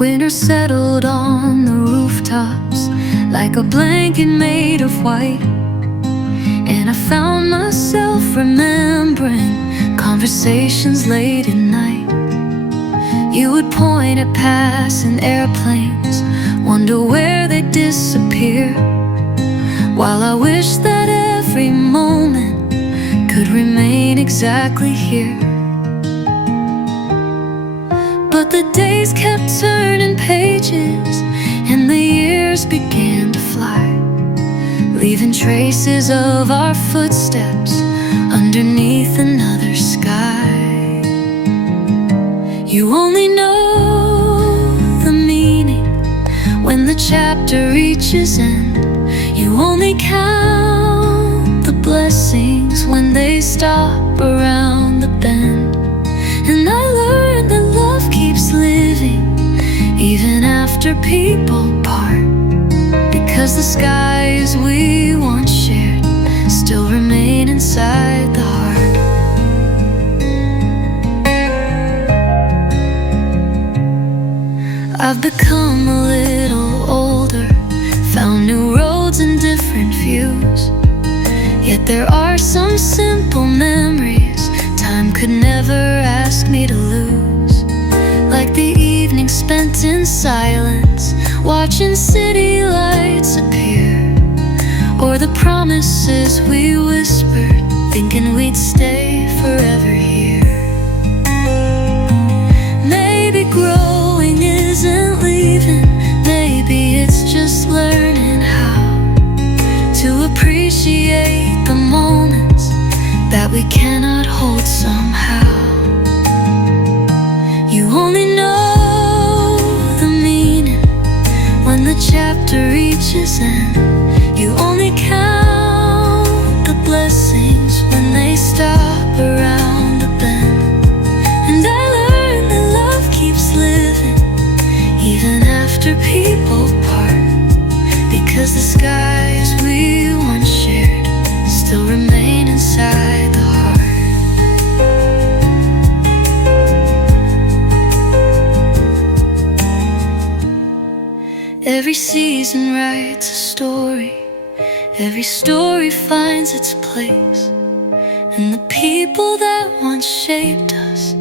Winter settled on the rooftops like a blanket made of white, and I found myself remembering conversations late at night. You would point at passing airplanes, wonder where they disappear, while I wish that every moment could remain exactly here. But the days kept turning pages, and the years began to fly, leaving traces of our footsteps underneath another sky. You only know the meaning when the chapter reaches end. You only count the blessings when they stop around the bend. And I learned that love keeps living even after people part, because the skies we once shared still remain inside the heart. I've become a little older, found new roads and different views, yet there are some simple memories time could never ask me to lose. Like the evening spent in silence, watching city lights appear, or the promises we whispered, thinking we'd stay forever here. Maybe growing isn't leaving, maybe it's just learning how to appreciate the moments that we cannot hold somehow. You only know the meaning when the chapter reaches end. You only count the blessings when they stop around the bend. And I learned that love keeps living even after people part, because the skies we once shared still remain inside the heart. Every season writes a story, every story finds its place, and the people that once shaped us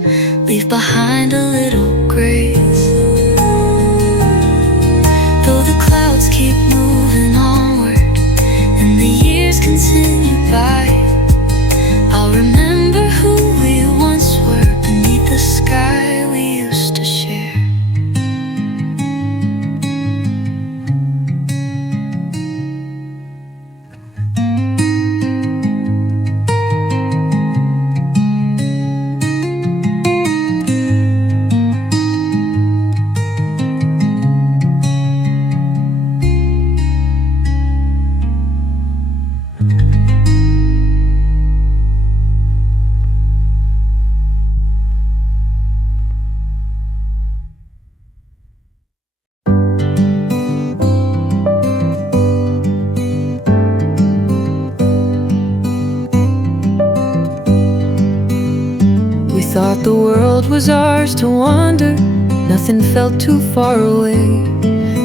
leave behind a little grace. Though the clouds keep moving onward and the years continue by, I'll remember who we once were beneath the sky we used to share. Thought the world was ours to wander, nothing felt too far away.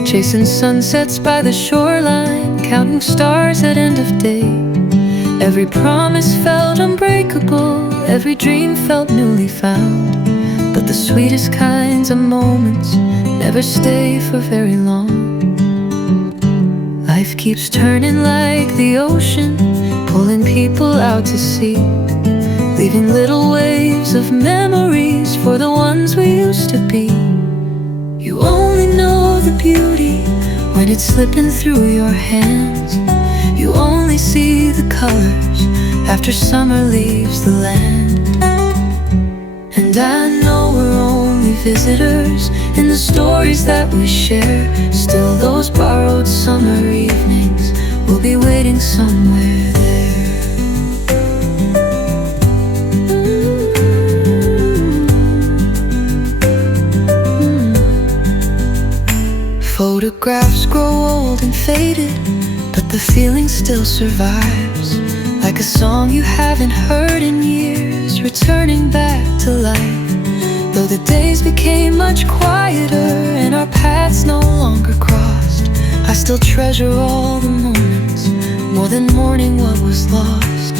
Chasing sunsets by the shoreline, counting stars at end of day. Every promise felt unbreakable, every dream felt newly found. But the sweetest kinds of moments never stay for very long. Life keeps turning like the ocean, pulling people out to sea, leaving little waves of memories for the ones we used to be. You only know the beauty when it's slipping through your hands. You only see the colors after summer leaves the land. And I know we're only visitors in the stories that we share. Still, those borrowed summer evenings will be waiting somewhere there. Photographs grow old and faded, but the feeling still survives, like a song you haven't heard in years, returning back to life. Though the days became much quieter and our paths no longer crossed. I still treasure all the moments, more than mourning what was lost.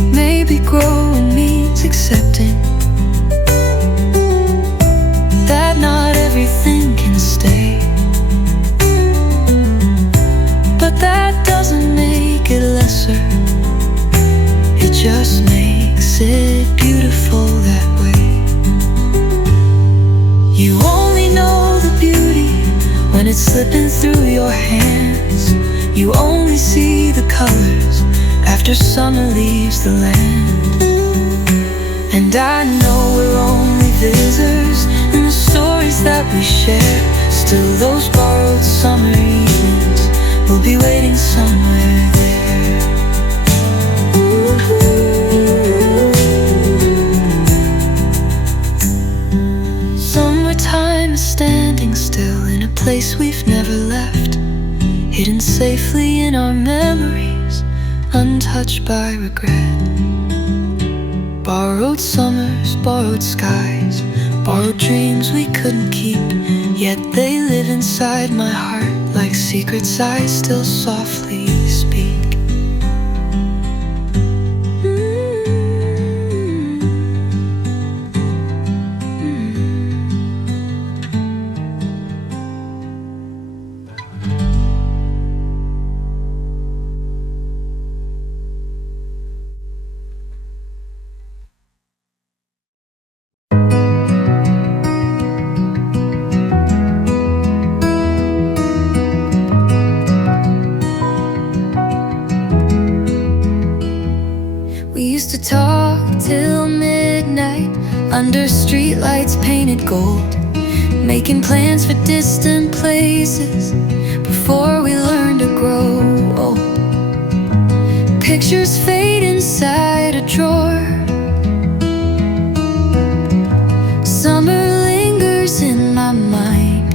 Maybe growing means accepting that not everything can stay, but that doesn't make it lesser. It just makes it beautiful that way. You only know the beauty when it's slipping through your hands. You only see the colors after summer leaves the land. And I know we're only visitors in the stories that we share. Still those borrowed summer evenings will be waiting somewhere there. Summertime is standing still in a place we've never left, hidden safely in our memories, untouched by regret. Borrowed summers, borrowed skies, borrowed dreams we couldn't keep, yet they live inside my heart like secrets I still softly speak. Talk till midnight under streetlights painted gold, making plans for distant places before we learn to grow old. Pictures fade inside a drawer. Summer lingers in my mind.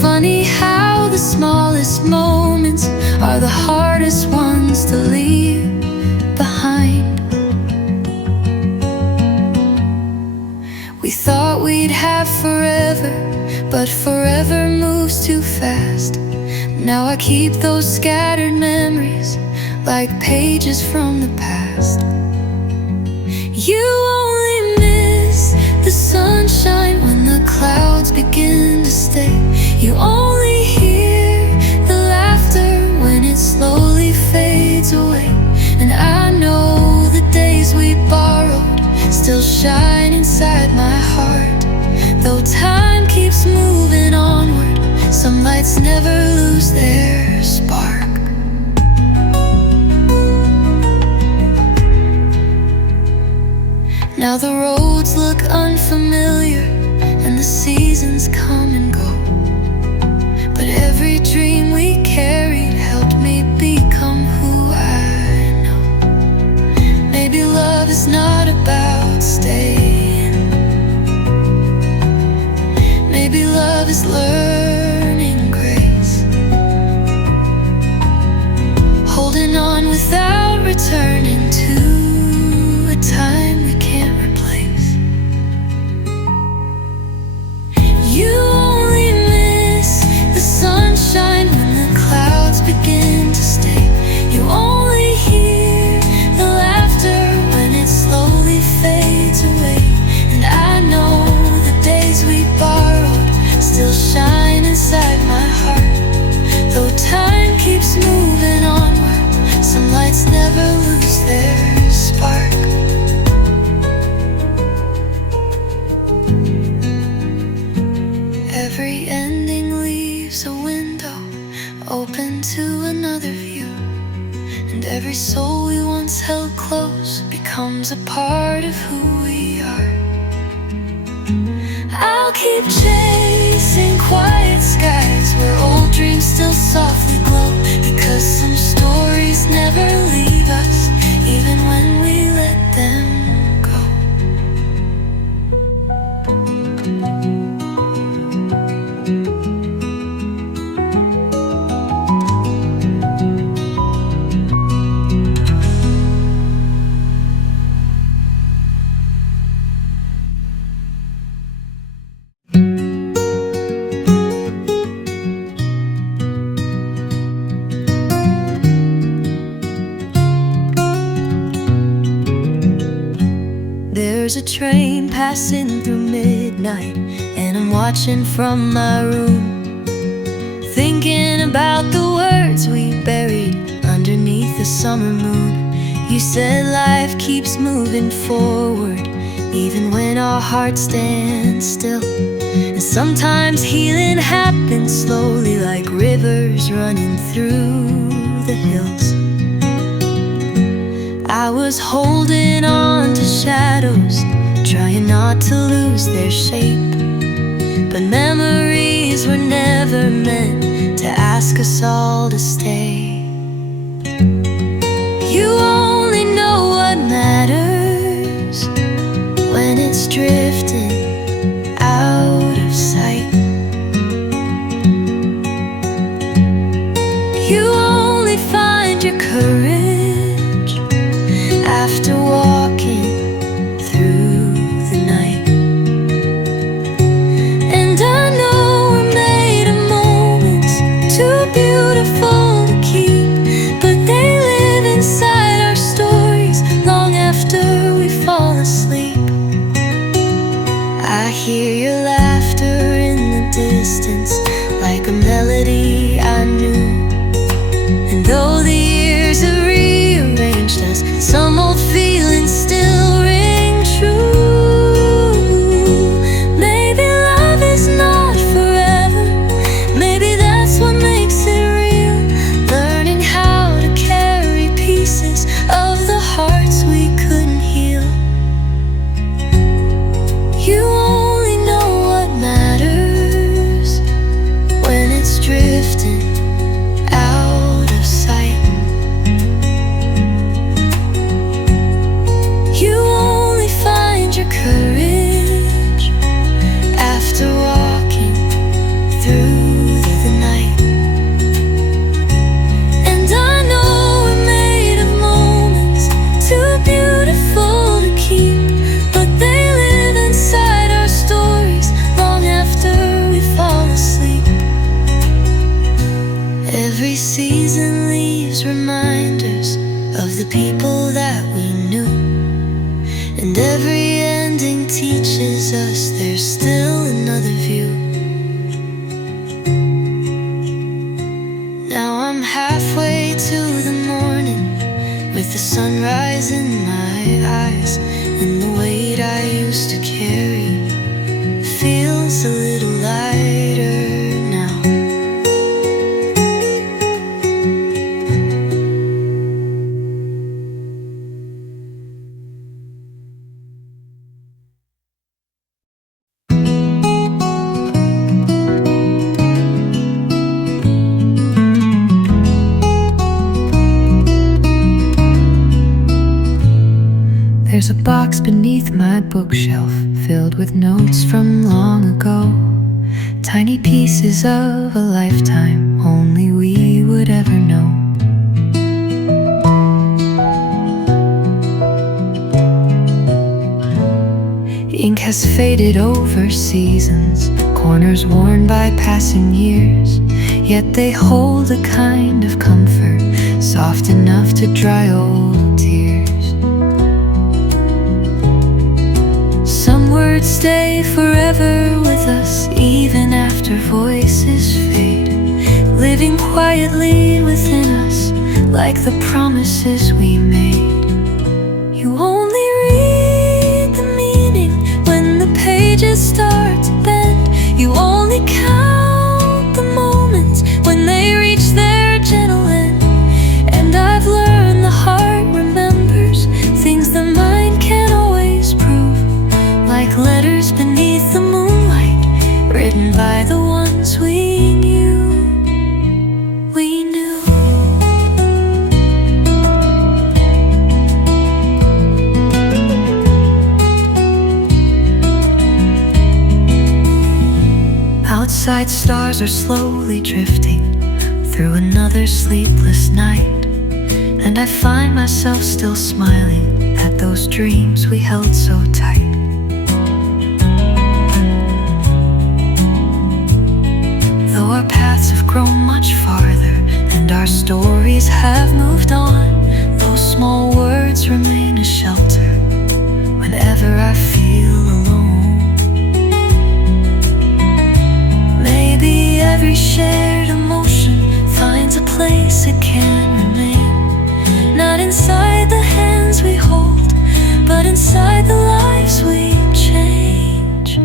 Funny how the smallest moments are the hardest ones to leave behind. We thought we'd have forever, but forever moves too fast. Now I keep those scattered memories like pages from the past. You only miss the sunshine when the clouds begin to stay. You only hear the laughter when it slowly fades away. And I know the days we borrowed still shine inside my heart. Though time keeps moving onward, some lights never lose their spark. Now the roads look unfamiliar and the seasons come and go, but every dream we carried helped me become who I know. Maybe love is not about staying. Maybe love is learning grace, holding on without returning to a time we can't replace. You only miss the sunshine when the clouds begin to stay. You only hear the laughter when it slowly fades away. And I know the days we borrowed still shine inside my heart. Though time keeps moving onward, some lights never lose their spark. Every ending leaves a window open to another view, and every soul we once held close becomes a part of who we are. I'll keep chasing quiet skies where old dreams still softly glow, because some stories never leave us, even when we let them go. There's a train passing through midnight, and I'm watching from my room, thinking about the words we buried underneath the summer moon. You said life keeps moving forward, even when our hearts stand still. And sometimes healing happens slowly, like rivers running through the hills. I was holding on to shadows, trying not to lose their shape. But memories were never meant to ask us all to stay. You only know what matters when it's drifting out of sight. You only find your courage after walking through the night. And I know we're made of moments too beautiful to keep, but they live inside our stories long after we fall asleep. I hear your laughter in the distance, like a melody I knew. And though the years have rearranged us, some old feelings still ring true. Maybe love is not forever, maybe that's what makes it real. Learning how to carry pieces of the hearts we couldn't heal. You only know what matters when it's drifting out of sight. You only find your courage after walking through the night. And I know we're made of moments too beautiful to keep, but they live inside our stories long after we fall asleep. Every season leaves reminders of the people that we knew, and every ending teaches us there's still another view. Now I'm halfway to the morning, with the sunrise in my eyes, and the weight I used to carry feels a little lighter now. There's a box beneath my bookshelf filled with notes from long ago, tiny pieces of a lifetime only we would ever know. Ink has faded over seasons, corners worn by passing years, yet they hold a kind of comfort soft enough to dry old tears. Some words stay forever with us, even after voices fade, living quietly within us, like the promises we made. You only read the meaning when the pages start to bend. You only count the moments when they reach their gentle end. And I've learned the heart remembers things the mind can't always prove, like letters beneath the moonlight, written by the ones we knew. We knew. Outside stars are slowly drifting through another sleepless night, and I find myself still smiling at those dreams we held so tight. Though our paths have grown much farther and our stories have moved on, those small words remain a shelter whenever I shared emotion finds a place it can remain, not inside the hands we hold, but inside the lives we change.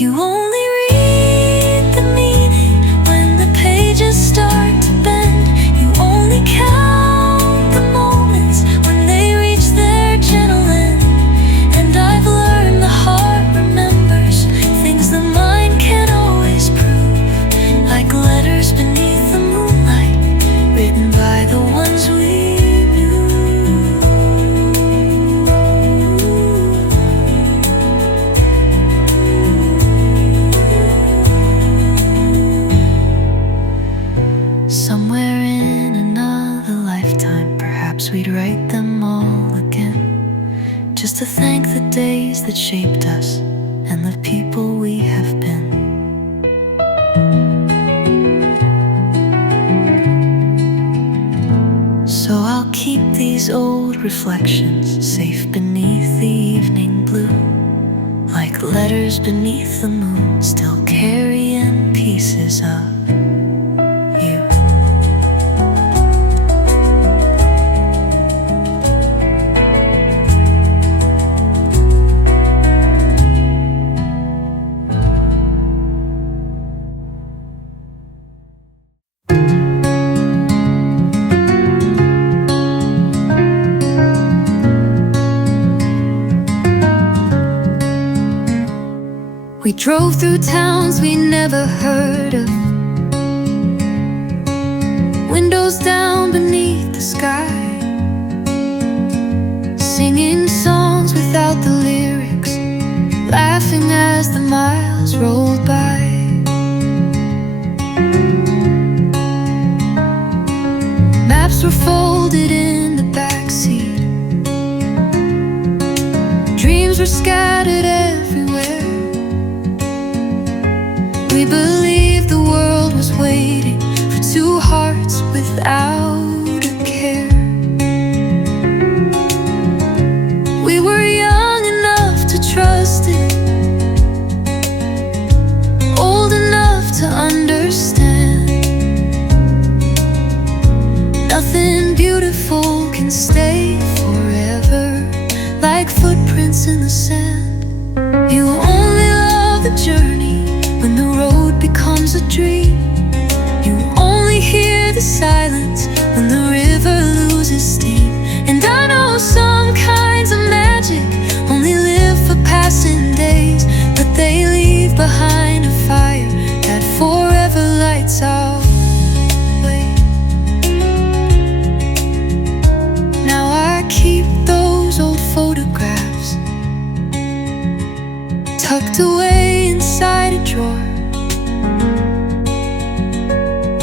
You only read the meaning when the pages start to bend. You only count the moments when they reach their gentle end. And I've learned the heart remembers things the mind can't always prove, like letters beneath the moonlight written by the ones we knew. Somewhere in another lifetime, perhaps we'd write them all again, just to thank the days that shaped us and the people we have been. So I'll keep these old reflections safe beneath the evening blue, like letters beneath the moon, still carrying pieces of you. We drove through towns we never heard of, windows down beneath the sky, singing songs without the lyrics, laughing as the miles rolled by. Maps were folded in the backseat, dreams were scattered everywhere. We believed the world was waiting for two hearts without a care. We were young enough to trust it, old enough to understand. Nothing beautiful can stay forever, like footprints in the sand. You only love the journey when the road becomes a dream. You only hear the silence when the river loses steam. And I know some kinds of magic only live for passing days, but they leave behind a fire that forever lights our way. Now I keep those old photographs tucked away inside a drawer,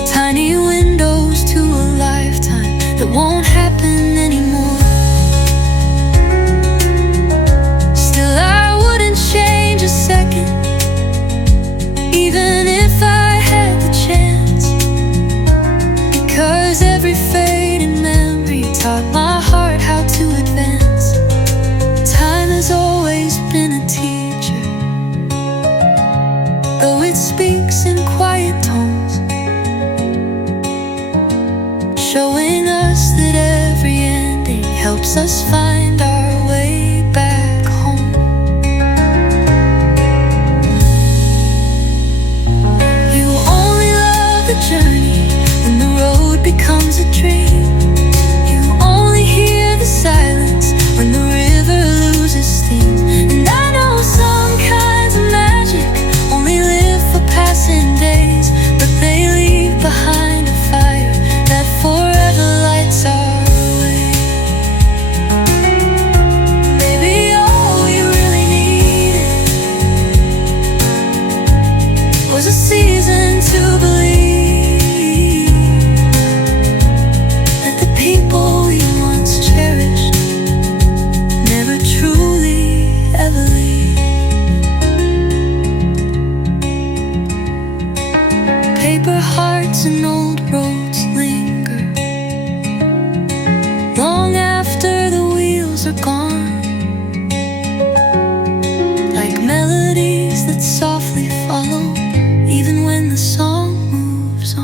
tiny windows to a lifetime that won't happen anymore. Still I wouldn't change a second, even if I had the chance, because every fading memory taught my heart how to advance. Time has always been a teacher, though it speaks in quiet tones, showing us that every ending helps us find our way back home. You only love the journey when the road becomes a dream. You only hear the silence when the river loses steam. And I know some kinds of magic only live for passing days, but they leave behind a fire that forever lights our way. Maybe all you really needed was a season to believe that the people we once cherished never truly ever leave. Paper hearts and old roads linger long after the wheels are gone, like melodies that softly follow even when the song moves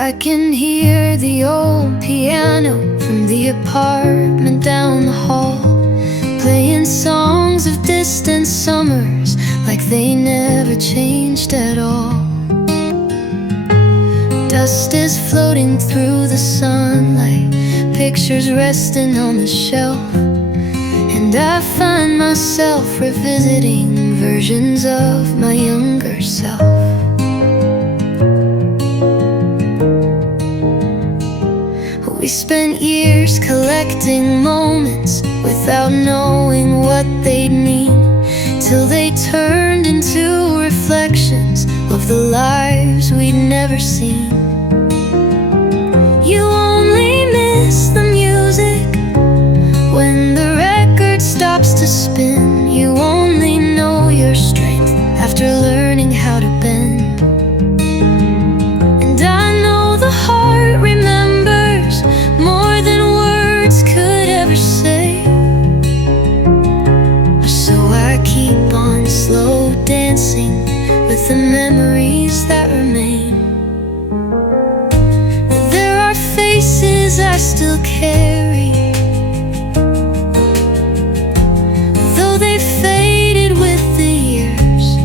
I can hear the old piano from the apartment down the hall, playing songs of distant summers like they never changed at all. Dust is floating through the sunlight, pictures resting on the shelf, and I find myself revisiting versions of my younger self. We spent years collecting moments without knowing what they'd mean, till they turned into reflections of the lives we'd never seen. You only miss the music when the record stops to spin. You only know your strength after learning how to bend. And I know the heart remembers more than words could ever say. So I keep on slow dancing with the memories that remain. There are faces I still carry, though they faded with the years,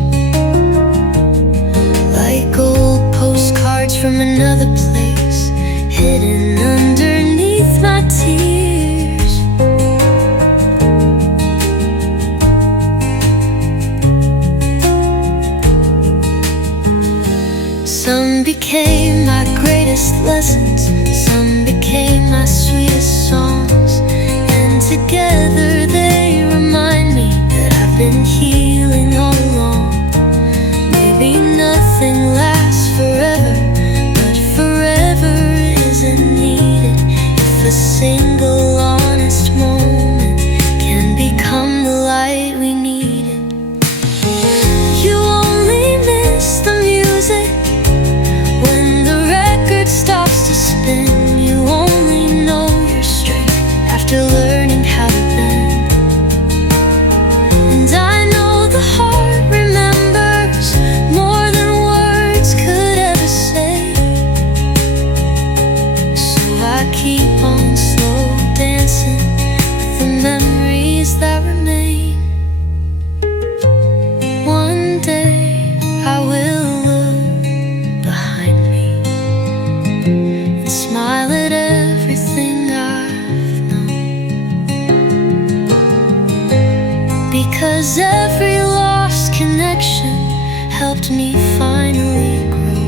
like old postcards from another place, hidden underneath my tears. Some became my greatest lessons, some became my sweetest songs, and together they remind me that I've been healing all along. Maybe nothing lasts forever, but forever isn't needed if a single honest moment can become the light we needed. You only miss the music when the record stops to spin. You only know your strength after learning how to bend. And I know the heart remembers more than words could ever say. So I keep on slow dancing with the memories that remain. One day I will look behind me and smile at everything I've known, because every lost connection helped me finally grow.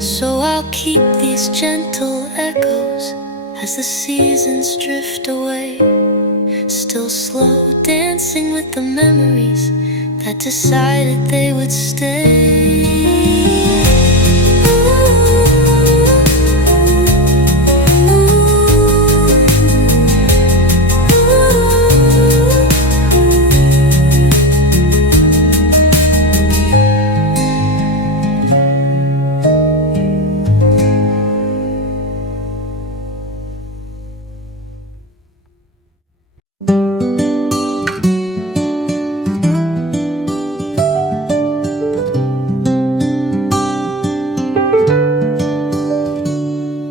So I'll keep these gentle echoes as the seasons drift away, still slow dancing with the memories that decided they would stay.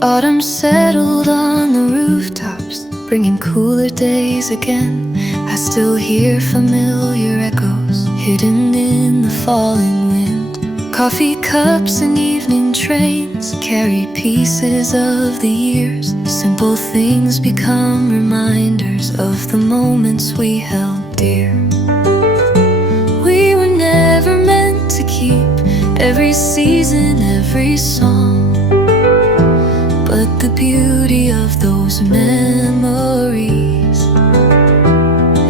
Autumn settled on the rooftops, bringing cooler days again. I still hear familiar echoes hidden in the falling wind. Coffee cups and evening trains carry pieces of the years. Simple things become reminders of the moments we held dear. We were never meant to keep every season, every song, but the beauty of those memories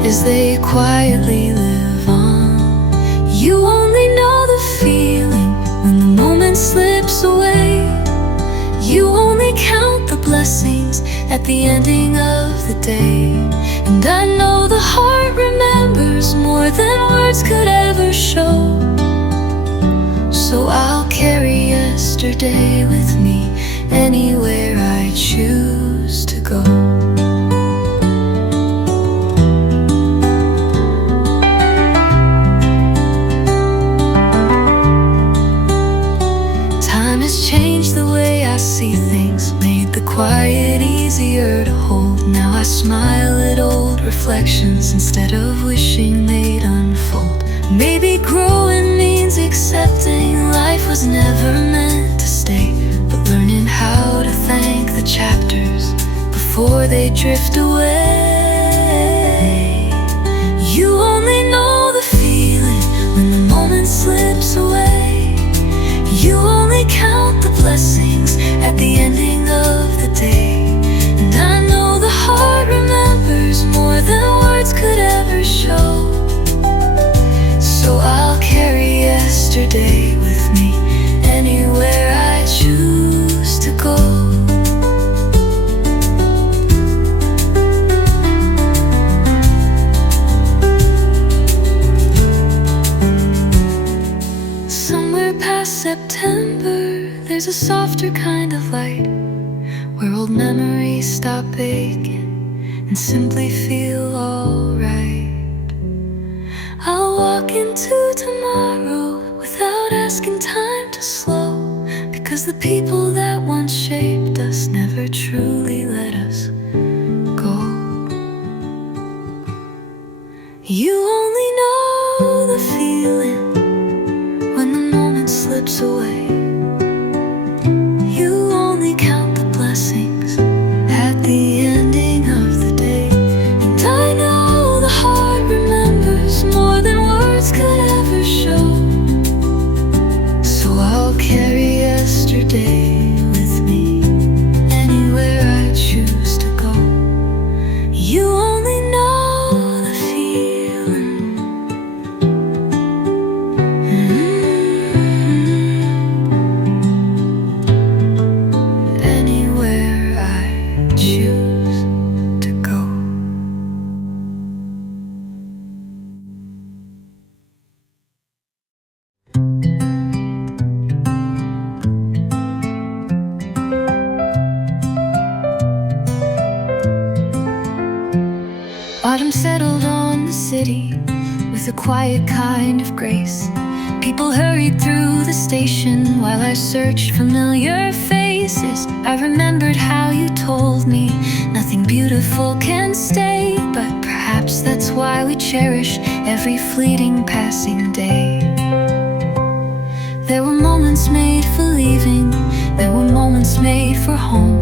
is they quietly live on. You only know the feeling when the moment slips away. You only count the blessings at the ending of the day. And I know the heart remembers more than words could ever show. So I'll carry yesterday with me anywhere I choose to go. smile at old reflections instead of wishing they'd unfold. Maybe growing means accepting life was never meant to stay, but learning how to thank the chapters before they drift away. You only know the feeling when the moment slips away. You only count the blessings at the ending of the day. And I know the heart remembers more than words could ever show. So I'll carry yesterday with me anywhere I choose to go. Somewhere past September, there's a softer kind of light, where old memories stop aching and simply feel alright. I'll walk into tomorrow without asking time to slow, because the people that once shaped us never truly let us go. You only know the feeling when the moment slips away. You only count the blessings at the ending of the day. And I know the heart remembers more than words could ever show. So I'll carry yesterday with me anywhere I choose to go. You only know the feeling. Anywhere I choose to go. Autumn settled on the city with a quiet kind of grace. People hurried through the station while I searched familiar faces. I remembered how you told me nothing beautiful can stay, but perhaps that's why we cherish every fleeting passing day. There were moments made for leaving, there were moments made for home,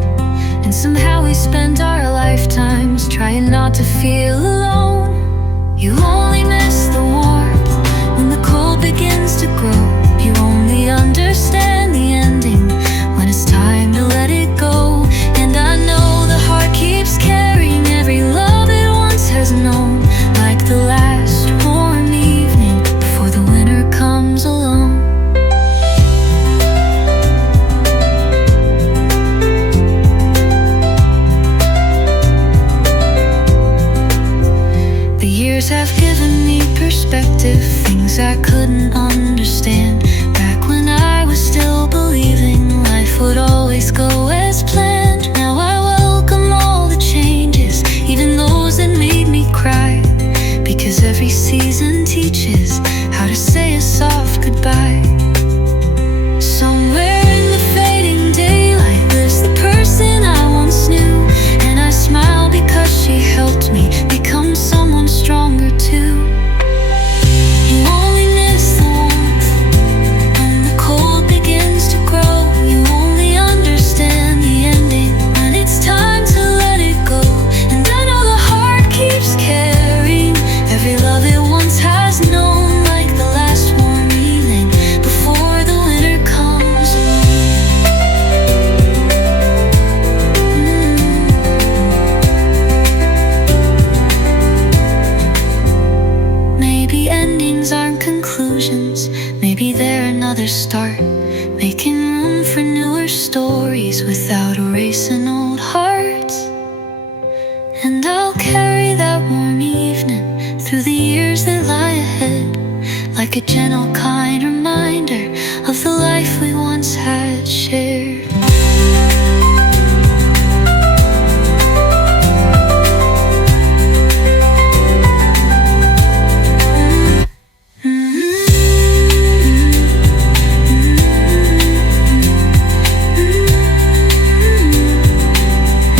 and somehow we spent our lifetimes trying not to feel alone. You only miss the warmth when the cold begins to grow. You only understand the ending when it's time to let it go. And I know the heart keeps carrying every love it once has known, like the last warm evening before the winter comes along. The years have given me perspective, things I couldn't understand back when I was still believing life would always go as planned. Now I welcome all the changes, even those that made me cry, because every season teaches how to say a soft goodbye. Somewhere in the fading daylight lives the person I once knew, and I smile because she helped me become someone stronger too. You only miss the warmth when the cold begins to grow. You only understand the ending when it's time to let it go. And I know the heart keeps carrying every love it once has known, like the last warm evening before the winter comes. Maybe endings aren't conclusions, maybe they're another start, making room for newer stories without erasing old hearts. And I'll carry that warm evening through the years that lie ahead, like a gentle, kind reminder of the life we once had shared.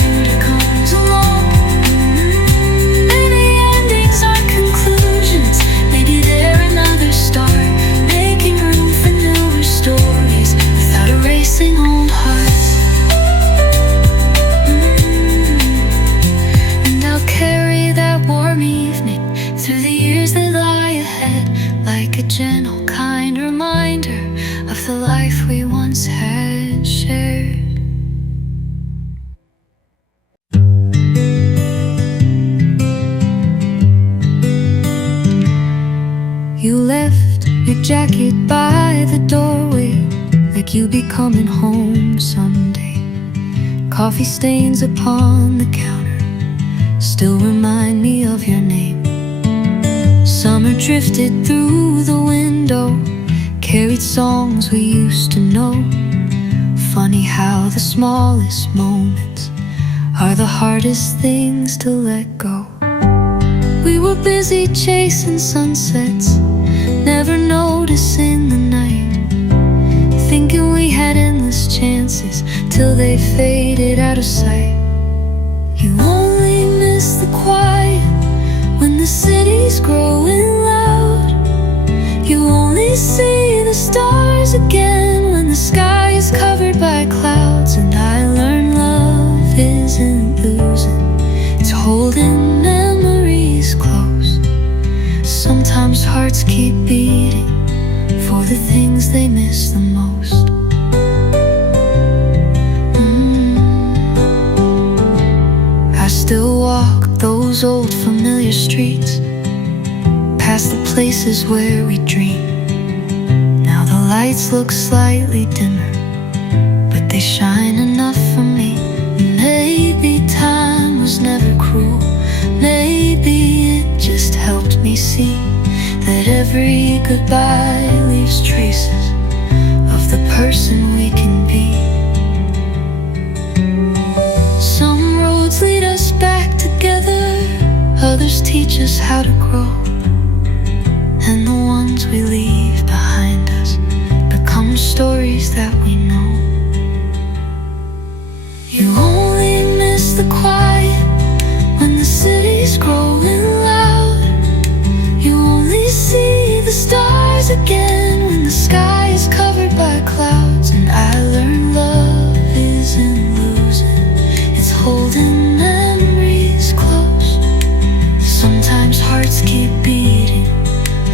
Winter comes along. a gentle, kind reminder of the life we once had shared. You left your jacket by the doorway, like you'd be coming home someday. Coffee stains upon the counter still remind me of your name. Summer drifted through the window, carried songs we used to know. Funny how the smallest moments are the hardest things to let go. We were busy chasing sunsets, never noticing the night, thinking we had endless chances till they faded out of sight. You only miss the quiet when the city's growing loud. You only see the stars again when the sky is covered by clouds. And I learned love isn't losing, it's holding memories close. Sometimes hearts keep beating for the things they miss the most. I still walk those old familiar streets, past the places where we dream. Now the lights look slightly dimmer, but they shine enough for me. Maybe time was never cruel, maybe it just helped me see that every goodbye leaves traces of the person we can be. Some roads lead us back together, others teach us how to grow, and the ones we leave behind us become stories that we know. You only miss the quiet when the city's growing loud. You only see the stars again when the sky is covered by clouds. And I learned love isn't losing, it's holding memories close. Sometimes hearts keep beating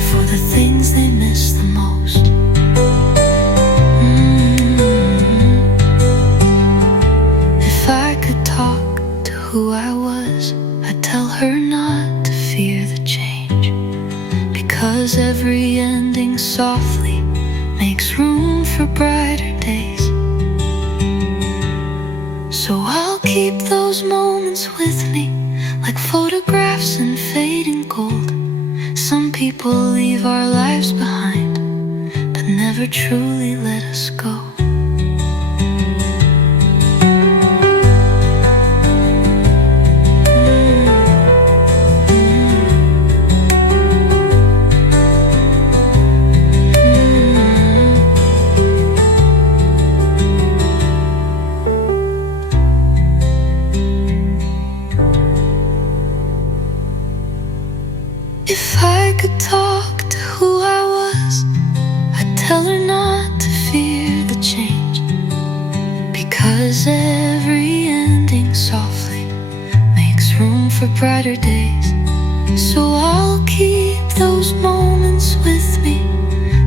for the things they miss the most. If I could talk to who I was, I'd tell her not to fear the change, because every ending softly makes room for brighter days. So I'll keep those moments with me, like photographs in fading gold. Some people leave our lives behind, but never truly let us go. If I could talk to who I was, I'd tell her not to fear the change, because every ending softly makes room for brighter days. So I'll keep those moments with me,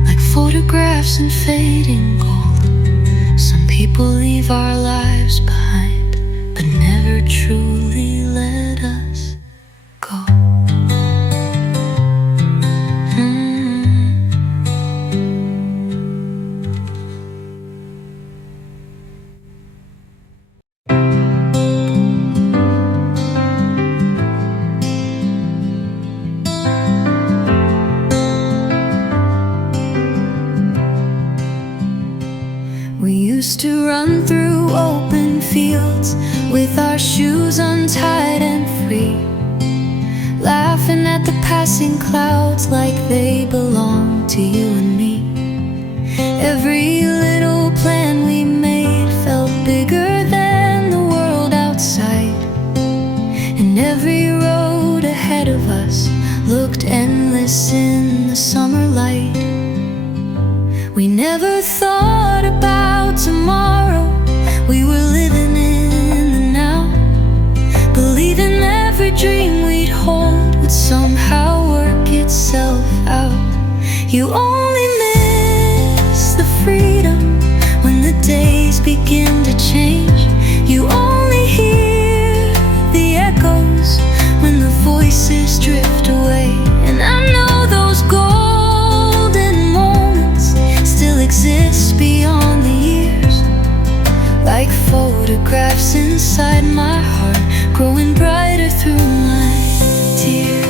like photographs in fading gold. Some people leave our lives behind, but never truly let us go. We used to run through open fields with our shoes untied and free, laughing at the passing clouds like they belonged to you and me. Every little plan we made felt bigger than the world outside, and every road ahead of us looked endless in the summer light. We never thought about tomorrow, we were living in the now, believing every dream we'd hold would somehow work itself out. You only miss the freedom when the days begin to change. You only hear the echoes when the voices drift away. And I know those golden moments still exist beyond the years, like photographs inside my heart, growing brighter through my tears.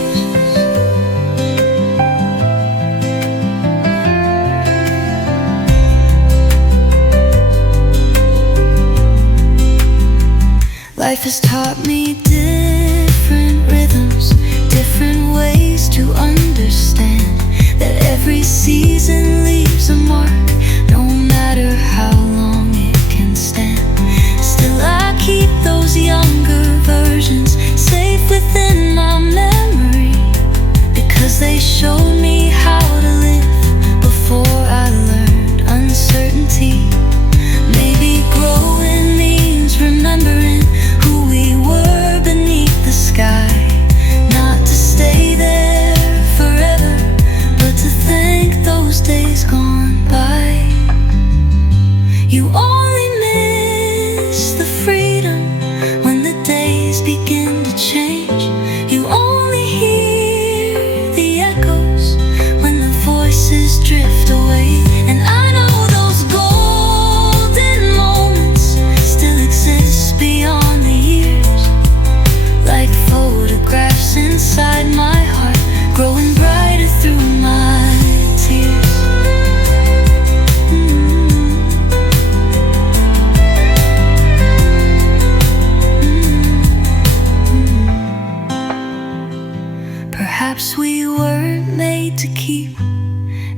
Life has taught me different rhythms, different ways to understand that every season leaves a mark, no matter how long it can stand. Still I keep those younger versions safe within my memory, because they showed me how to live before I learned uncertainty. Maybe growing means remembering who we were beneath the sky, not to stay there forever, but to thank those days gone by. You only miss the freedom when the days begin to change. You only hear the echoes when the voices drift away. And I know those golden moments still exist beyond the years, like photographs inside my heart, growing brighter through my tears. Perhaps we weren't made to keep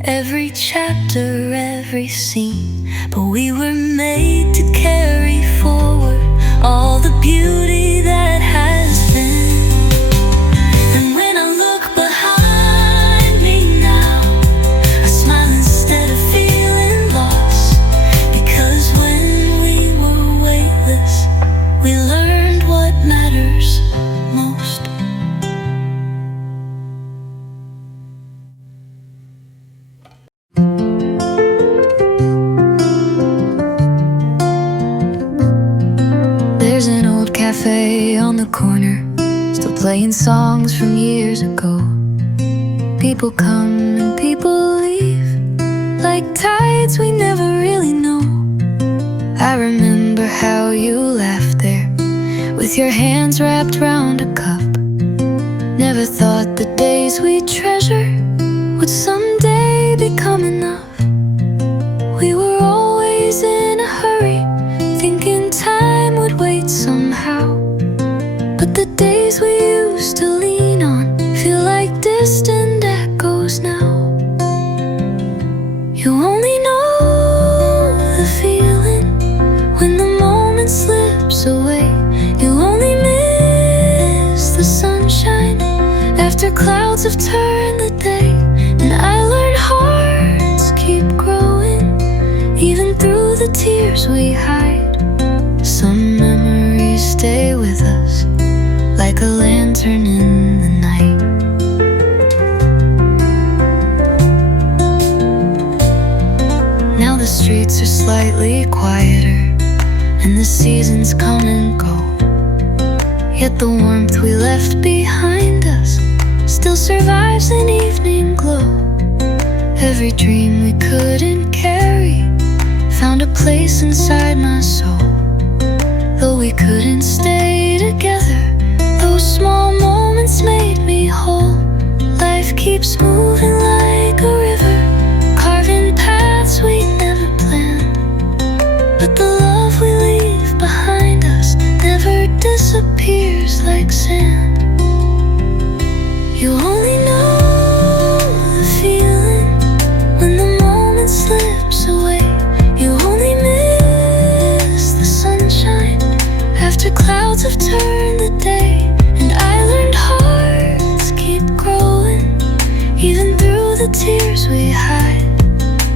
every chapter, every scene, but we were made to carry forward all the beauty that has been. And when I look behind me now, I smile instead of feeling lost, because when we were weightless, we learned what matters most. There's an old cafe on the corner, still playing songs from years ago. People come and people leave, like tides we never really know. I remember how you laughed there, with your hands wrapped round a cup. Never thought the days we treasure would someday become enough. We were always in a hurry, thinking time would wait somehow. But the days we used to lean on feel like distant echoes now. You only know the feeling when the moment slips away. You only miss the sunshine after clouds have turned the day. And I learned hearts keep growing, even through the tears we hide. Some memories stay with us, like a lantern in the night. Now the streets are slightly quieter, and the seasons come and go. Yet the warmth we left behind us still survives an evening glow. Every dream we couldn't carry found a place inside my soul. Though we couldn't stay together, those small moments made me whole. Life keeps moving like a river, carving paths we never planned. But the love we leave behind us never disappears like sand. You only know the feeling when the moment slips away. You only miss the sunshine after clouds have turned the day. And I learned hearts keep growing, even through the tears we hide.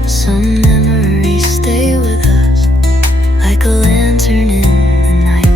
Some memories stay with us, like a lantern in the night.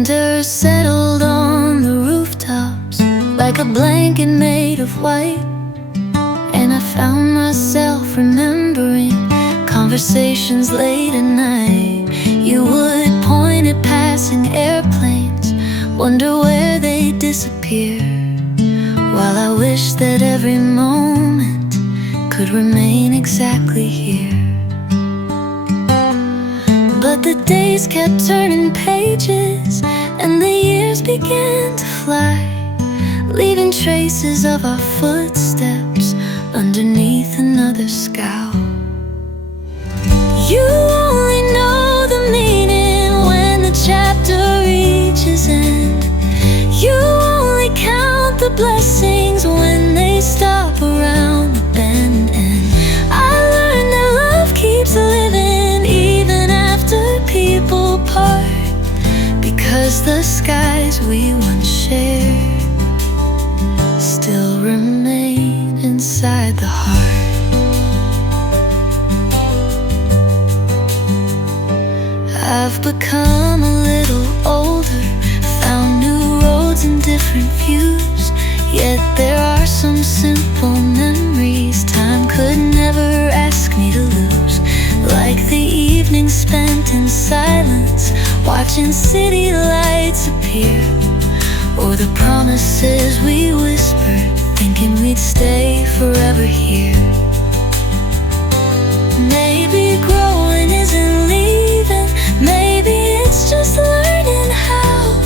Winter settled on the rooftops like a blanket made of white, and I found myself remembering conversations late at night. You would point at passing airplanes, wonder where they disappear, while I wish that every moment could remain exactly here. But the days kept turning pages, and the years began to fly, leaving traces of our footsteps underneath another scowl. You only know the meaning when the chapter reaches end. You only count the blessings when they stop around the bend. And I learned that love keeps living even after people part, because the skies we once shared still remain inside the heart. I've become a little older, found new roads and different views, yet there are some simple memories time could never ask me to lose, like the evening spent in silence, watching city lights appear, or the promises we whispered, thinking we'd stay forever here. Maybe growing isn't leaving, maybe it's just learning how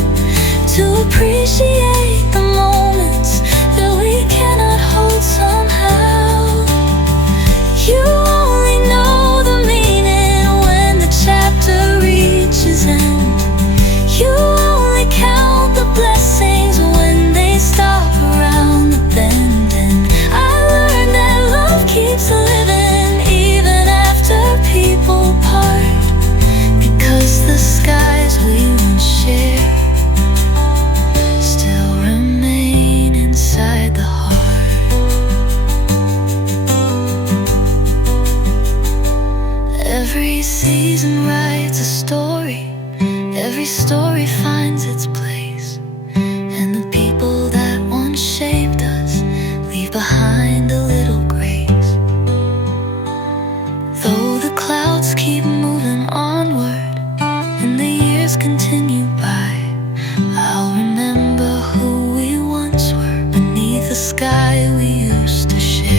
to appreciate the moments that we cannot hold somehow. You only know the meaning when the chapter reaches end. You only count the blessings when they stop around the bend. And I learned that love keeps living even after people part, because the skies we once shared still remain inside the heart. Every season writes a story, every story finds its place, and the people that once shaped us leave behind a little grace. Though the clouds keep moving onward and the years continue by, I'll remember who we once were beneath the sky we used to share.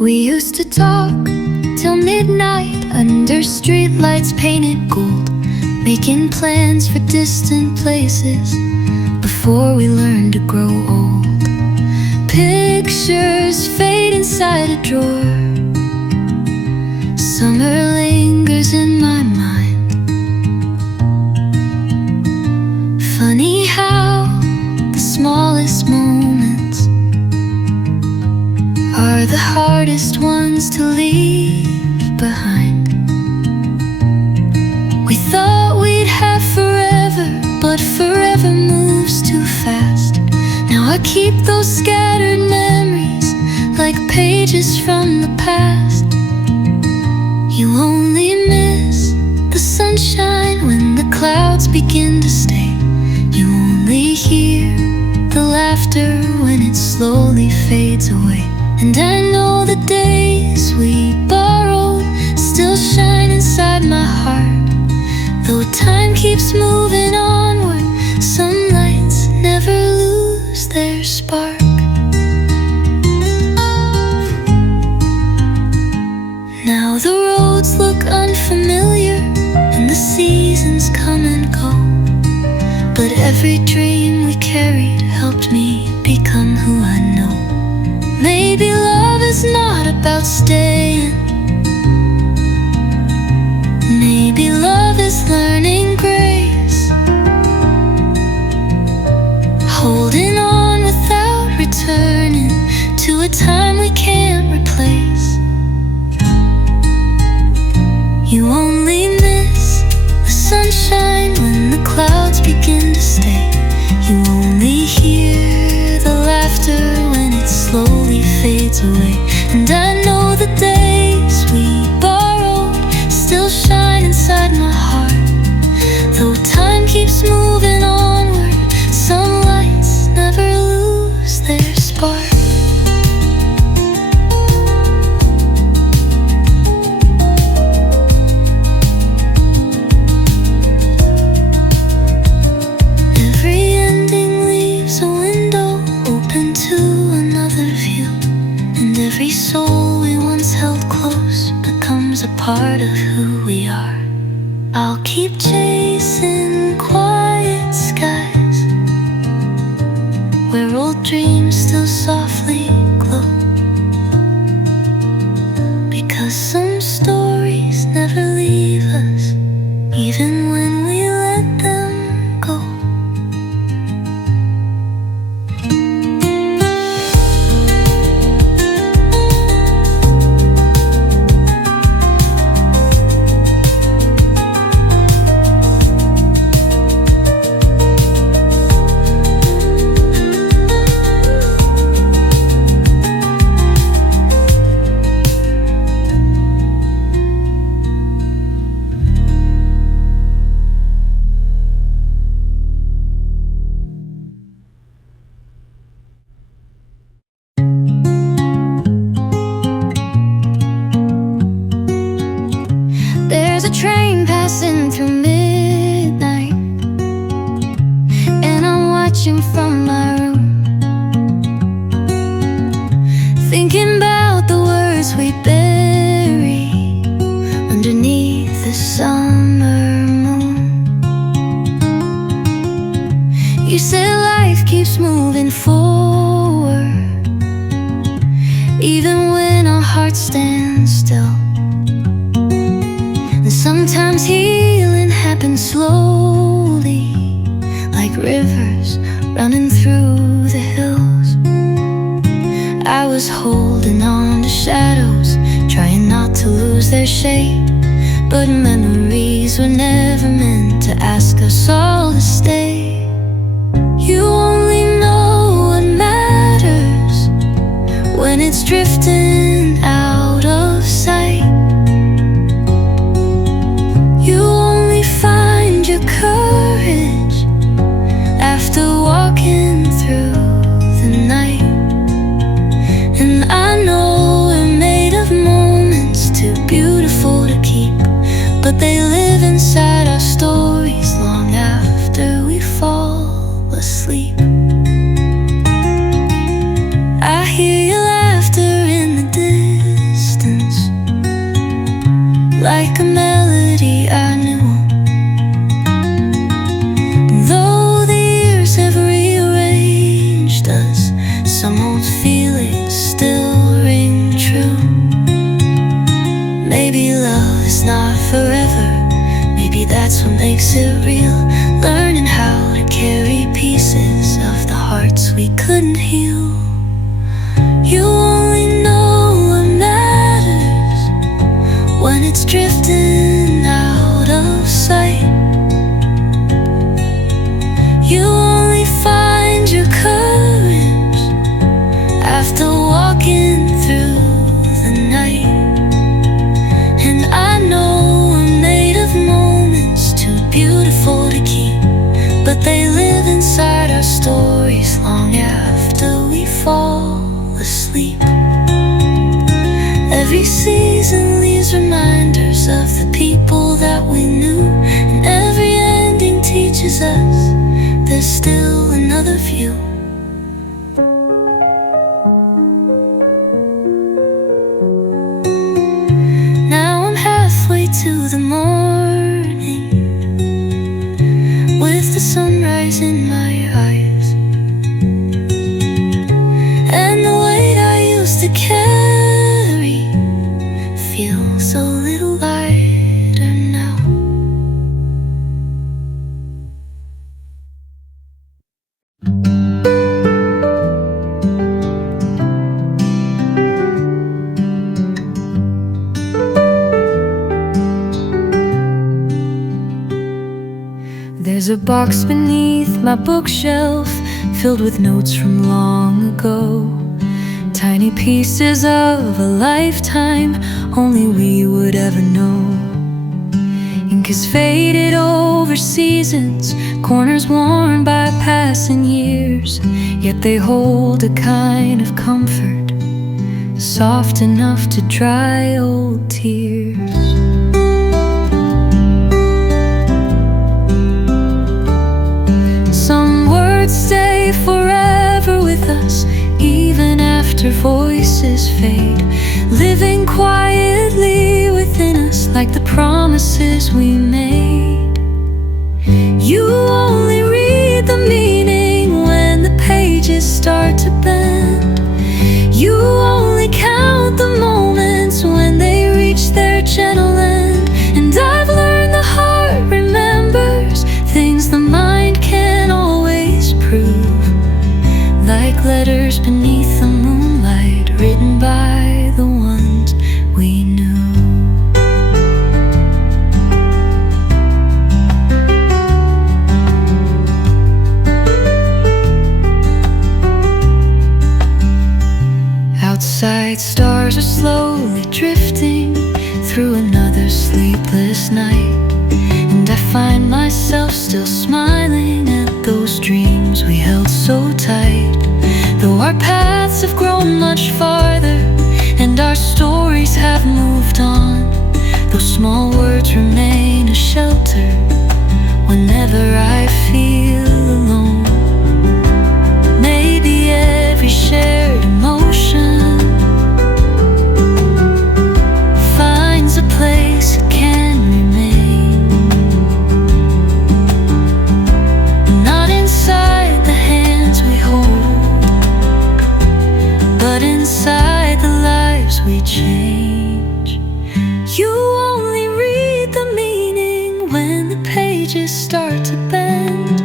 We used to talk till midnight under streetlights painted gold, making plans for distant places before we learned to grow old. Pictures fade inside a drawer, summer lingers in my mind. Funny how the smallest moments are the hardest ones to leave behind. We thought we'd have forever, but forever moves too fast. Now I keep those scattered memories like pages from the past. You only miss the sunshine when the clouds begin to stay. You only hear the laughter when it slowly fades away. And I know the days we borrowed still shine inside my heart. Though time keeps moving onward, some lights never lose their spark. Now the roads look unfamiliar and the seasons come and go, but every dream we carried helped me become who I know. Maybe love is not about staying. Maybe love is learning grace, holding on without returning to a time we can't replace. You only miss the sunshine when the clouds begin to stay. You only hear the laughter when it slowly fades away. And I know the days we borrowed still shine inside my heart. Though time keeps moving onward, some lights never lose their spark. Every soul we once held close becomes a part of who we are. I'll keep chasing quiet skies where old dreams still softly glow, because some stories never leave us, even when we let them go. There's a train passing through midnight, and I'm watching from my room, thinking about the words we bury underneath the summer moon. You said life keeps moving forward, even when our hearts stand still. Sometimes healing happens slowly, like rivers running through the hills. I was holding on to shadows, trying not to lose their shape, but memories were never meant to ask us all to stay. You only know what matters when it's drifting out of sight. You only find your courage after walking through the night. And I know we're made of moments too beautiful to keep, but they live inside our stories long after we fall asleep. I hear your laughter in the distance, like a melody I knew. Though the years have rearranged us, some old feelings still ring true. Maybe love is not forever, maybe that's what makes it real. Learning how to carry pieces of the hearts we couldn't heal. You only know what matters when it's drifting out of sight. You only find your courage after walking through the night. And I know we're made of moments too beautiful to keep, but they live inside our stories long after we fall asleep. Every season leaves reminders of the people that we knew, and every ending teaches us there's still another view. Now I'm halfway to the morning, with the sunrise in my eyes, and the weight I used to carry little lighter now. There's a box beneath my bookshelf filled with notes from long ago, tiny pieces of a lifetime only we would ever know. Ink is faded over seasons, corners worn by passing years, yet they hold a kind of comfort, soft enough to dry old tears. Some words stay forever with us, even after voices fade, living quietly within us like the promises we made. You only read the meaning when the pages start to bend. You only count the moments when they reach their gentle end. And I've learned the heart remembers things the mind can't always prove, like letters beneath the moonlight written by the ones we knew. Outside, stars are slowly drifting through another sleepless night, and I find myself still smiling at those dreams we held so tight. Though our paths have grown much farther and our stories have moved on, those small words remain a shelter whenever I feel alone. Maybe every shared emotion finds a place it can remain, not inside the hands we hold, but inside the lives we change. You only read the meaning when the pages start to bend.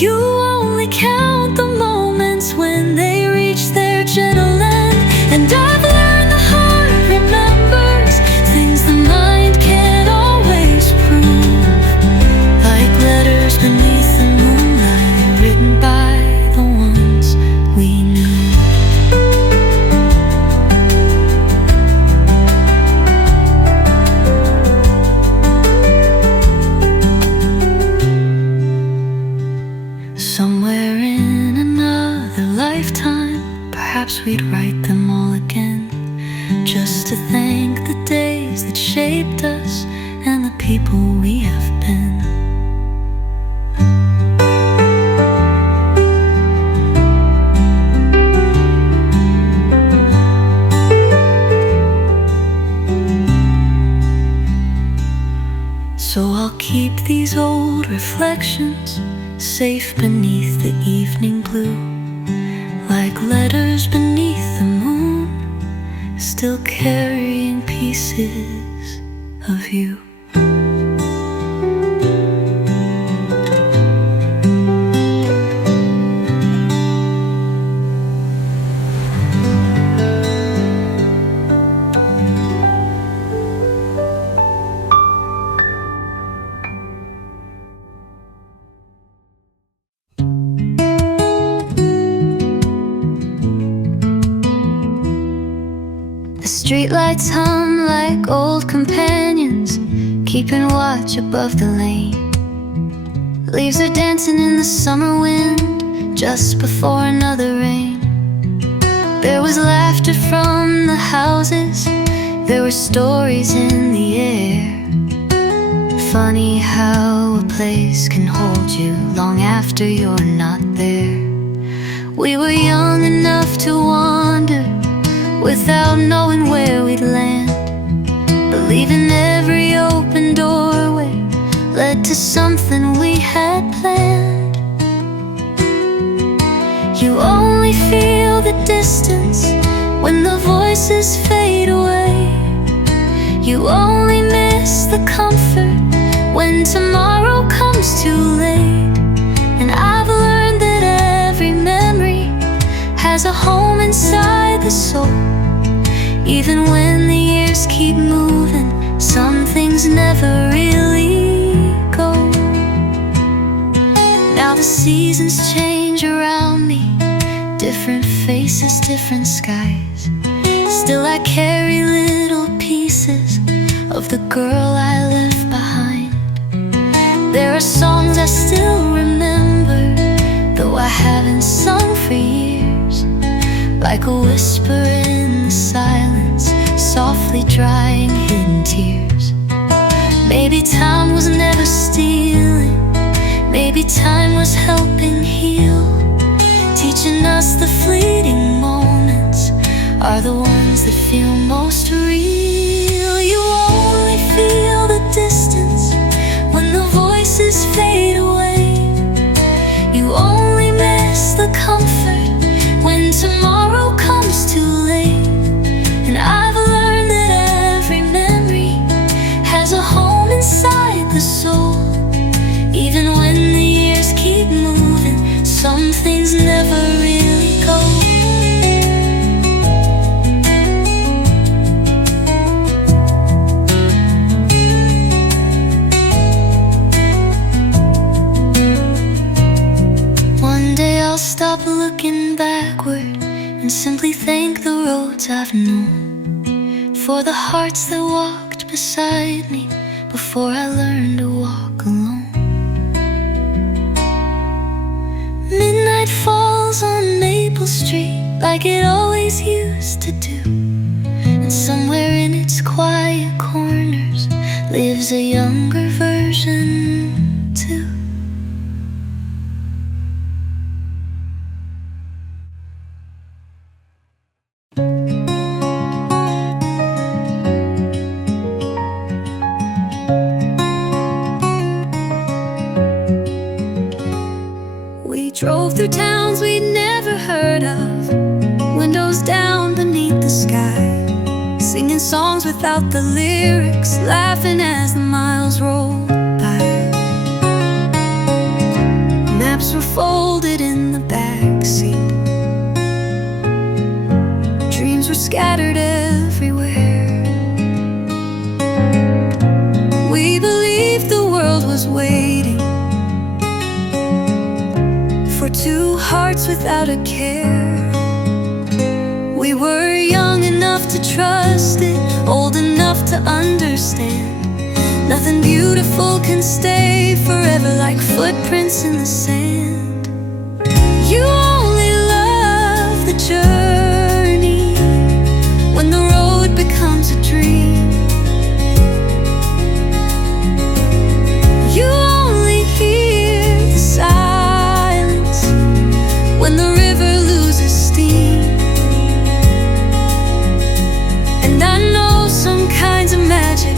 You only count the moments when they reach their gentle end. And I've learned the heart remembers things the mind can't always prove, like letters beneath the moonlight written by the ones we knew. Somewhere in another lifetime, perhaps we'd write them all again, just to thank the days that shaped us and the people we have been. So I'll keep these old reflections safe beneath the evening blue, like letters beneath the moon, still carrying pieces of you. The streetlights hum like old companions, keeping watch above the lane. Leaves are dancing in the summer wind just before another rain. There was laughter from the houses, there were stories in the air. Funny how a place can hold you long after you're not there. We were young enough to wander without knowing where we'd land, believing every open doorway led to something we had planned. You only feel the distance when the voices fade away. You only miss the comfort when tomorrow comes too late. And I've learned that every memory has a home inside the soul. Even when the years keep moving, some things never really go. Now the seasons change around me, different faces, different skies. Still I carry little pieces of the girl I left behind. There are songs I still remember, though I haven't sung for years. Like a whisper in the silence, softly drying hidden tears. Maybe time was never stealing, maybe time was helping heal, teaching us the fleeting moments are the ones that feel most real. You only feel the distance when the voices fade away. You only miss the comfort when tomorrow comes too late. And I've learned that every memory has a home inside the soul. Even when the years keep moving, some things never really go. One day I'll stop looking backward and simply thank the roads I've known, for the hearts that walked beside me before I learned to walk alone. Midnight falls on Maple Street like it always used to do, and somewhere in its quiet corners lives a younger version too. Drove through towns we'd never heard of, windows down beneath the sky, singing songs without the lyrics, laughing as the miles rolled by. Maps were folded in the backseat, dreams were scattered everywhere. We believed the world was waiting for two hearts without a care. We were young enough to trust it, old enough to understand. Nothing beautiful can stay forever like footprints in the sand. You only love the journey when the road becomes a dream. You only hear the silence when the river loses steam. And I know some kinds of magic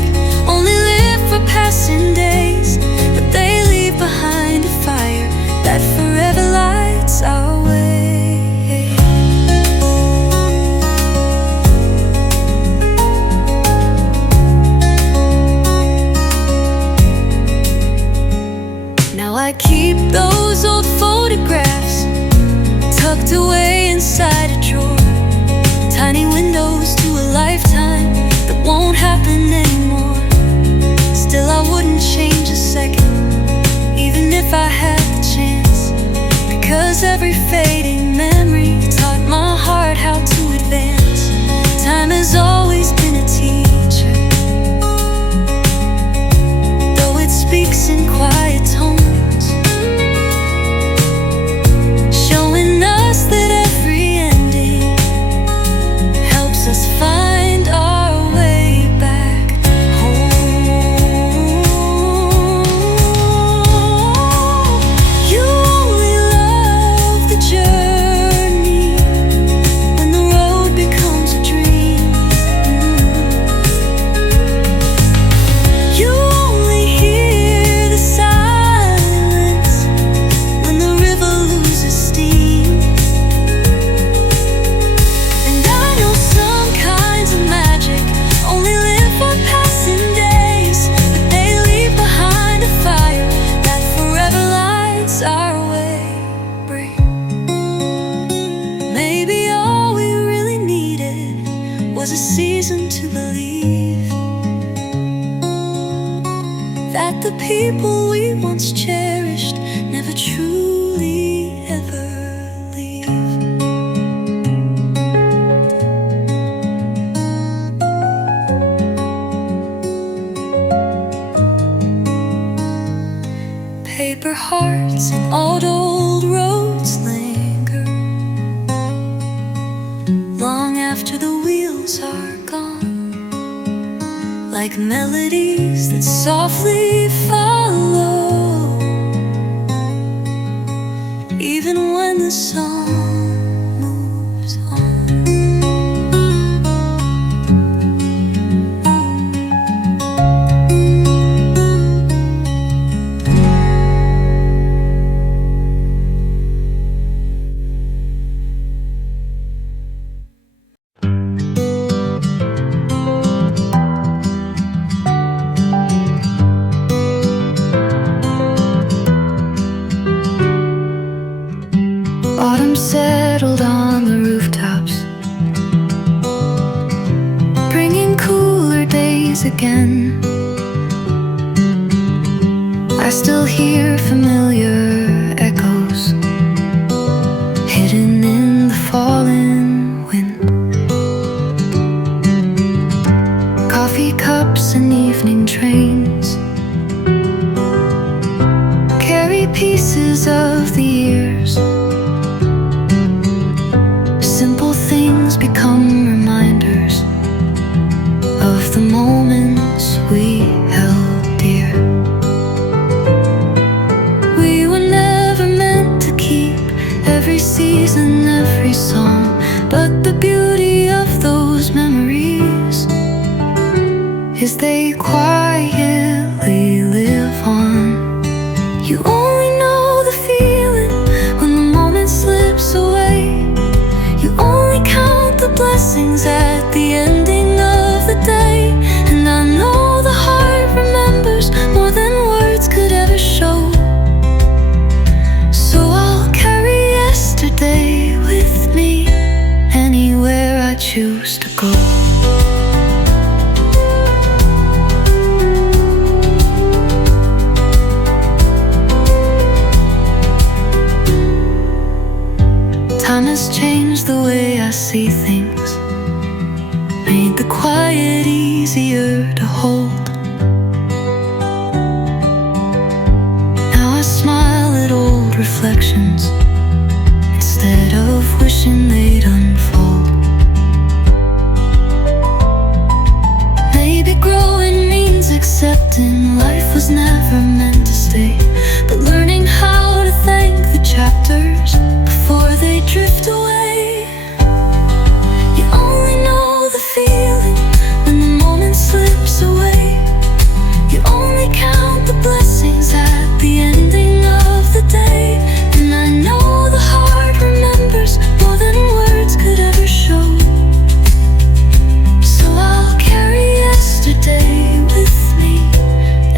only live for passing days, but they leave behind a fire that forever that the people we once cherished never truly ever leave. Paper hearts and old roads linger long after the wheels are gone, like melodies that softly follow, even when the song moves on. Autumn settled on the rooftops, bringing cooler days again. I still hear familiar echoes hidden in the fallen wind. Coffee cups and evening trains carry pieces of the years. Simple things become reminders of the moments we held dear. We were never meant to keep every season, every song, but the beauty of those memories is they quietly live on. You only know the feeling when the moment slips away. You only count the blessings at the ending of the day. And I know the heart remembers more than words could ever show. So I'll carry yesterday with me anywhere I choose to go. Time has changed the way I see things, made the quiet easier to hold. Now I smile at old reflections instead of wishing they'd unfold. Maybe growing means accepting life was never meant to stay, but learning how to thank the chapters before they drift away. You only know the feeling when the moment slips away. You only count the blessings at the ending of the day. And I know the heart remembers more than words could ever show. So I'll carry yesterday with me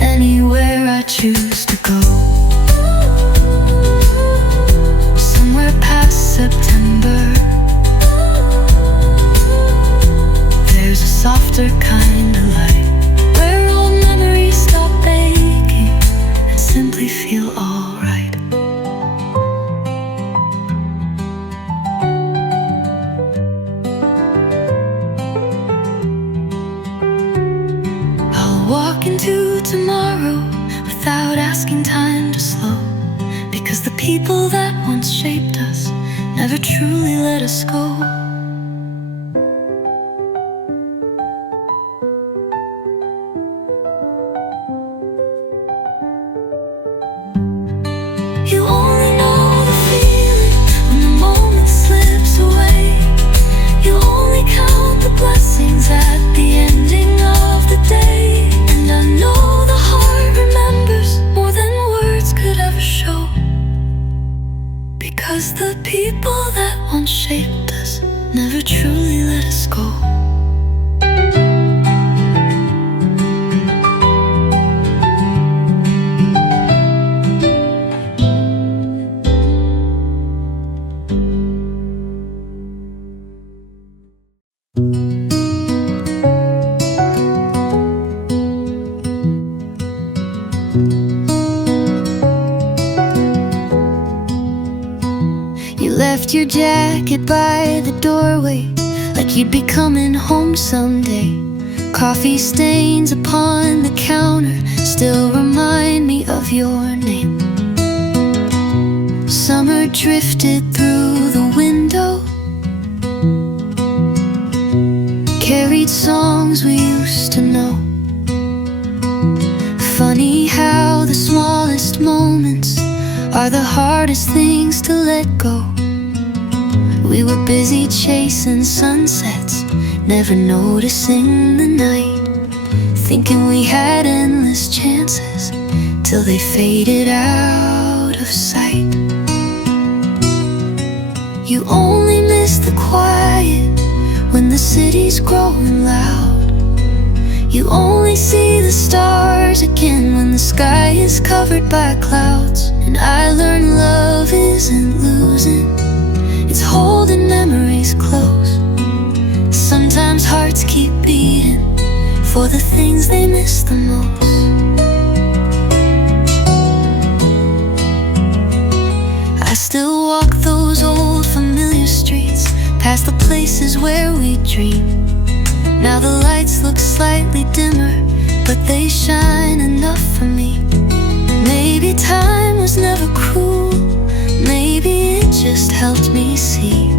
anywhere I choose to go. September, there's a softer kind of light where old memories stop aching and simply feel alright. I'll walk into tomorrow without asking time to slow, because the people that once shaped us never truly let us go. You only know the feeling when the moment slips away. You only count the blessings at the ending of the day. And I know the heart remembers more than words could ever show, because the people that once shaped us You left your jacket by the doorway, like you'd be coming home someday. Coffee stains upon the counter still remind me of your name. Summer drifted through the window, carried songs we used to know. Funny how the smallest moments are the hardest things to let go. We were busy chasing sunsets, never noticing the night, thinking we had endless chances till they faded out of sight. You only miss the quiet when the city's growing loud. You only see the stars again when the sky is covered by clouds. And I learned love isn't losing, it's holding memories close. Sometimes hearts keep beating for the things they miss the most. I still walk those old familiar streets, past the places where we dreamed. Now the lights look slightly dimmer, but they shine enough for me. Maybe time was never cruel, maybe it just helped me see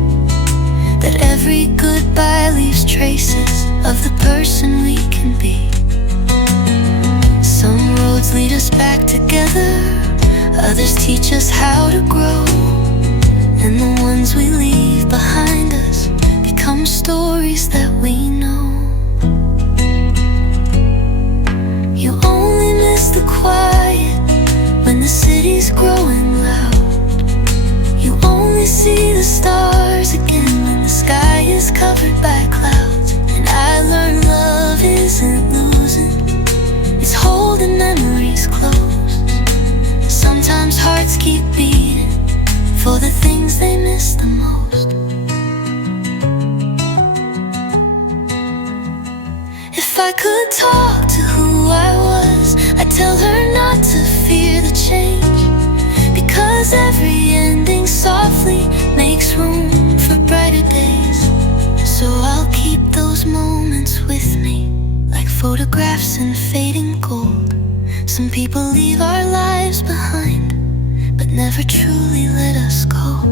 that every goodbye leaves traces of the person we can be. Some roads lead us back together, others teach us how to grow. And the ones we leave behind us become stories that we know. You only miss the quiet when the city's growing loud. You only see the stars again when the sky is covered by clouds. And I learned love isn't losing, it's holding memories close. Sometimes hearts keep beating for the things they miss the most. If I could talk to who I was, I'd tell her not to fear the change, because every ending softly makes room for brighter days. So I'll keep those moments with me, like photographs in fading gold. Some people leave our lives behind, but never truly let us go.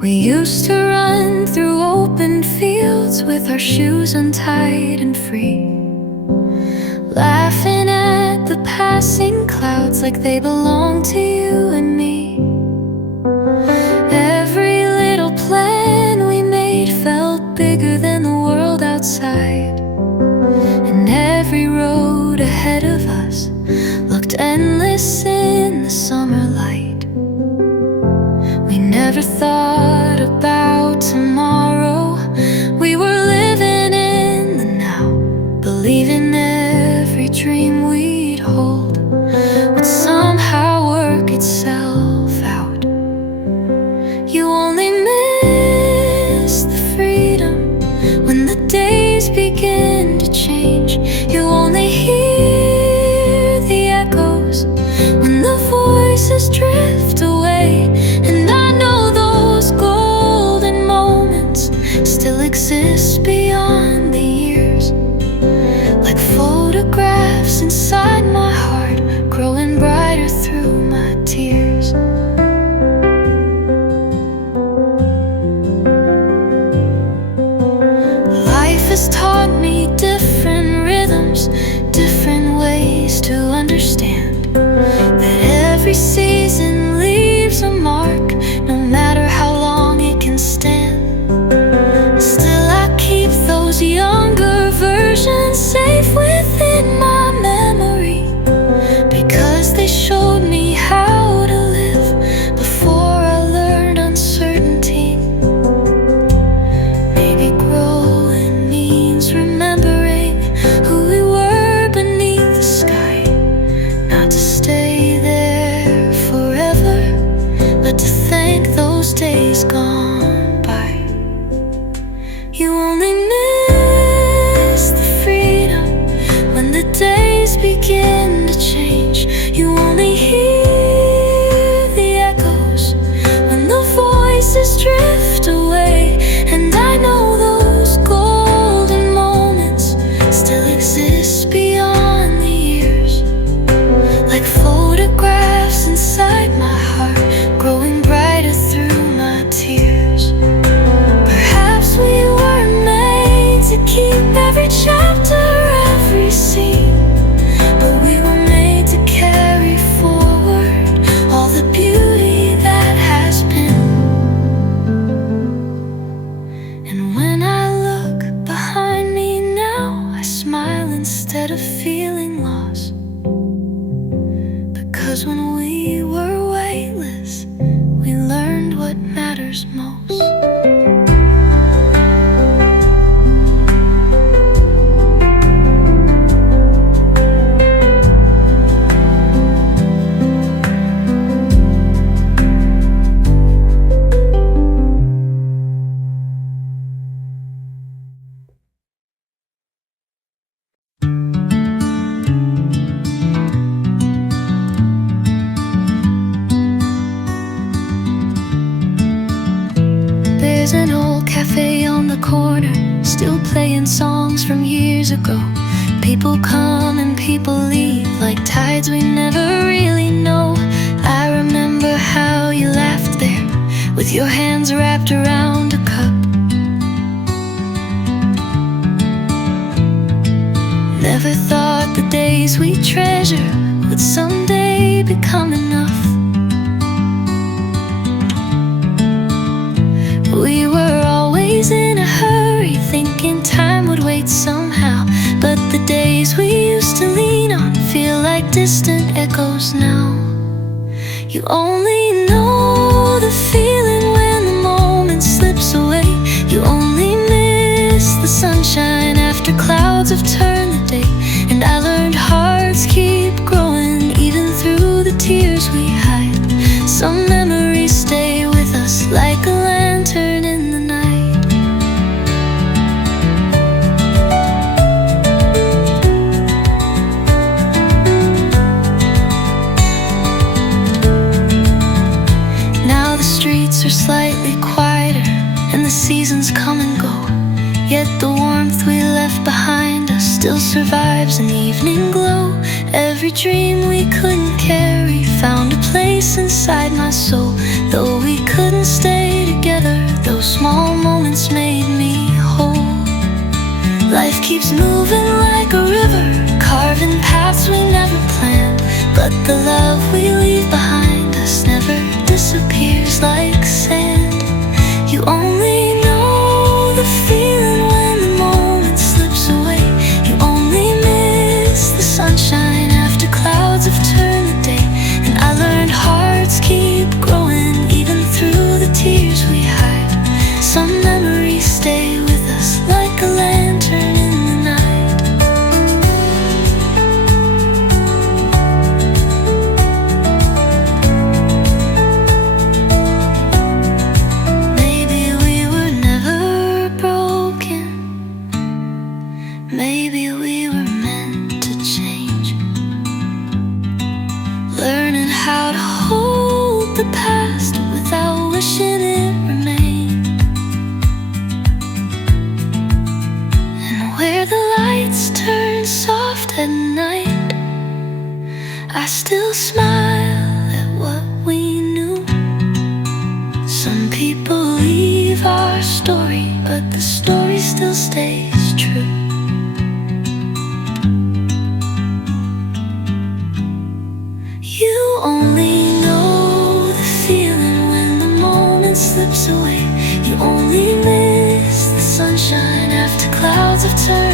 We used to run through open fields with our shoes untied and free, laughing at the passing clouds like they belonged to you and me. Every little plan we made felt bigger than the world outside, and every road ahead of us looked endless in the summer light. We never thought about tomorrow, we were living in the now, believing every dream we'd hold would somehow work itself out. You only miss the freedom when the days begin to change. You only hear the echoes when the voices drift away. And I know those golden moments still exist beyond the years, like photographs inside my heart, growing brighter through my tears. Life has taught me different rhythms, different ways to understand that every season has gone by. You only miss the freedom when the days begin to change. You only hear the echoes when the voices drift away. And I know those golden moments still exist beyond the years, like photographs inside my heart, growing brighter through my tears. Perhaps we were made to keep every chapter, every scene, but we were made to carry forward all the beauty that has been. And when I look behind me now, I smile instead of feeling lost, because when we were weightless, we learned what matters most. There's an old cafe on the corner, still playing songs from years ago. People come and people leave, like tides we never really know. I remember how you laughed there, with your hands wrapped around a cup. Never thought the days we treasure would someday become enough. We were always in a hurry, thinking time would wait somehow. But the days we used to lean on feel like distant echoes now. You only know the feeling when the moment slips away. You only miss the sunshine after clouds have turned the day. And I learned hearts keep growing even through the tears we hide. Some memories stay with us like a lantern in the night. Now the streets are slightly quieter and the seasons come and go, yet the warmth we left behind us still survives an evening glow. Every dream we couldn't carry found a place inside my soul. Though we couldn't stay together, those small moments made me whole. Life keeps moving like a river, carving paths we never planned. But the love we leave behind us never disappears like sand. You only know the feeling when the moment slips away. You only miss the sunshine after clouds have turned the day. And I learned hearts keep growing even through the tears we hide. Some memories stay with us like a lantern in the night. Maybe we were never broken. Maybe we were meant to change, learning how to hold the past without wishing it remained. And where the lights turn soft at night, I still smile at what we knew. Some people leave our story, but the story still stays true. You only know the feeling when the moment slips away. You only miss the sunshine after clouds have turned